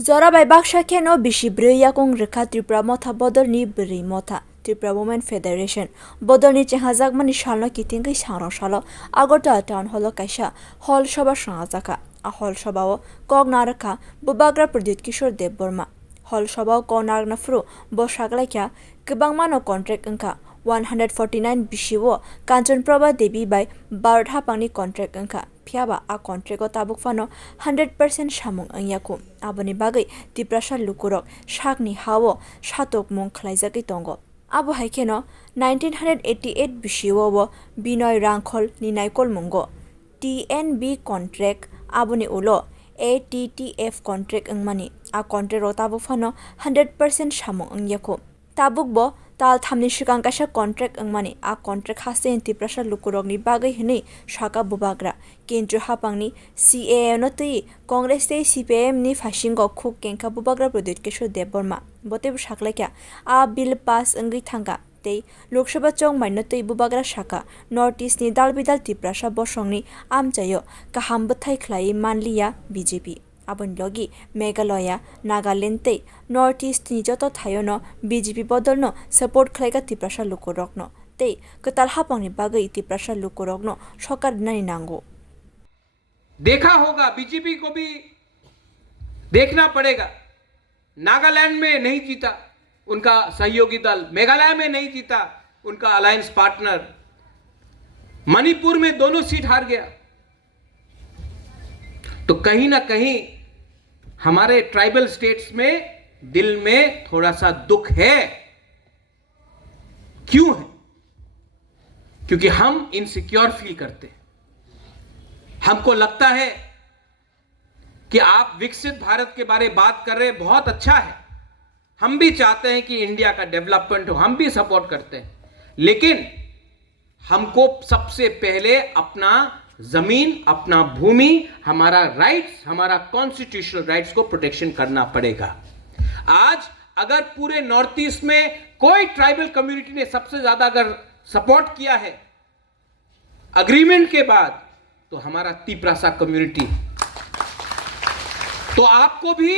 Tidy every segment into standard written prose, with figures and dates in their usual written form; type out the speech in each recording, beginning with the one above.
Zora by Baksha Keno Bishibri Yakung Reka Tripura Motha Bodorni Bri Motha Tripura Women Federation Bodorni Chehazagmani Shalno Kitingi Sharo Shalo Agota Town Holo Kaisha Hall Shoba Shazaka A Hall Shobao Kognaraka Bubagra Pradit Kishore Deb Burma Hall Shobao Konar Nafru Boshaglaka Kibangmano Contract Unka 149 Bishiwo Kanchan Prabha Devi by Bardha Pani Contract Unka Piaba a contract o tabuk fano 100% shamung angyaku aboni bagai tiprasha lukurok shakni hawo shatok mung khlaijaki tongo abo haikeno 1988 bishiwo wo binoy rangkhol ninaikol mungo TNB contract aboni ulo ATTF contract angmani a contract o tabuk fano 100% shamung angyaku tabuk bo tal thamni shikang kasha contract angmani a contract hasen tiprasha lukurokni bagai hini shaka bubagra kendra hapangni CAA no tei Congress tei CPM ni fashingo khuk kenka bubagra pradit kishore deborma bote shaklakya a bill pass angi thanga tei Lok Sabha chong maino tei bubagra shaka North East ni dalbidal tiprasha bosongni amchayo kaham bthai khlai manliya BJP Abon logi Meghalaya, Nagaland tei North East ni joto thayono BJP bodolno support khlaiga tiprasha lukurokno tei katal hapangni bagai tiprasha lukurokno सरकार नई नांगो देखा होगा BJP को भी देखना पड़ेगा नागालैंड में नहीं जीता उनका सहयोगी दल मेघालय में नहीं जीता उनका अलायंस पार्टनर मणिपुर में दोनों सीट हार गया तो कहीं ना कहीं हमारे ट्राइबल स्टेट्स में दिल में थोड़ा सा दुख है क्यों है क्योंकि हम इनसिक्योर फील करते हैं हमको लगता है कि आप विकसित भारत के बारे में बात कर रहे हैं बहुत अच्छा है हम भी चाहते हैं कि इंडिया का डेवलपमेंट हो हम भी सपोर्ट करते हैं लेकिन हमको सबसे पहले अपना जमीन अपना भूमि हमारा राइट्स हमारा कॉन्स्टिट्यूशनल राइट्स को प्रोटेक्शन करना पड़ेगा आज अगर पूरे नॉर्थ ईस्ट में कोई ट्राइबल कम्युनिटी ने सबसे ज्यादा अगर सपोर्ट किया है अग्रीमेंट के बाद तो हमारा तिप्रासा कम्युनिटी तो आपको भी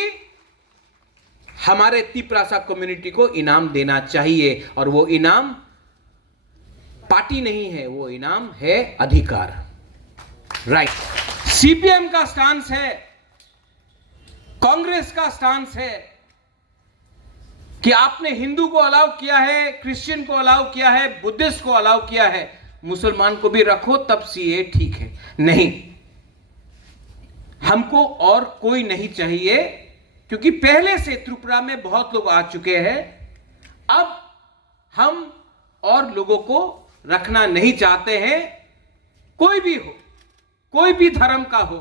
हमारे तिप्रासा कम्युनिटी को इनाम देना चाहिए और वो इनाम पार्टी नहीं है वो इनाम है अधिकार राइट सीपीएम का स्टांस है कांग्रेस का स्टांस है कि आपने हिंदू को अलाउ किया है क्रिश्चियन को अलाउ किया है बुद्धिस्ट को अलाउ किया है मुसलमान को भी रखो तब सीए ठीक है नहीं हमको और कोई नहीं चाहिए क्योंकि पहले से त्रिपुरा में बहुत लोग आ चुके हैं अब हम और लोगों को रखना नहीं चाहते हैं कोई भी हो कोई भी धर्म का हो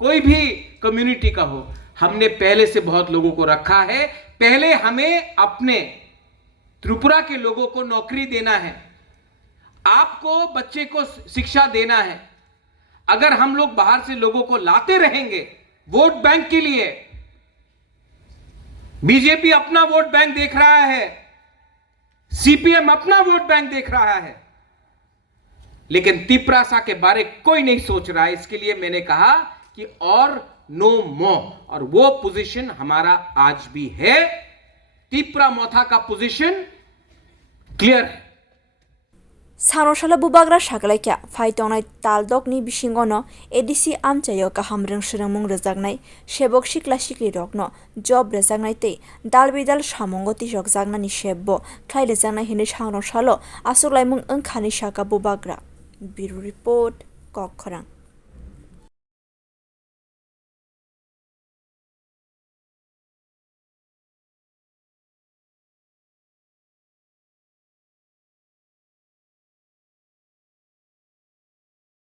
कोई भी कम्युनिटी का हो हमने पहले से बहुत लोगों को रखा है पहले हमें अपने त्रिपुरा के लोगों को नौकरी देना है आपको बच्चे को शिक्षा देना है अगर हम लोग बाहर से लोगों को लाते रहेंगे वोट बैंक के लिए बीजेपी अपना वोट बैंक देख रहा है सीपीएम अपना वोट बैंक देख रहा है लेकिन तिप्रासा के बारे कोई नहीं सोच रहा है इसके लिए मैंने कहा कि और नो मोर और वो पोजीशन हमारा आज भी है तिप्रा मोथा का पोजीशन क्लियर है Sanoshala bubagra shaglakya faitongnai taldokni bisingono ADC amchayo kaham rungshrangmung rejagnai sebok sikla sikli rokno job rejagnai tei dalbidal samongoti rokjagnani sebbo khlai rejagnai hini sanosalo asuklaimung wngkhani saka bubagra Bureau Report Kokkhorang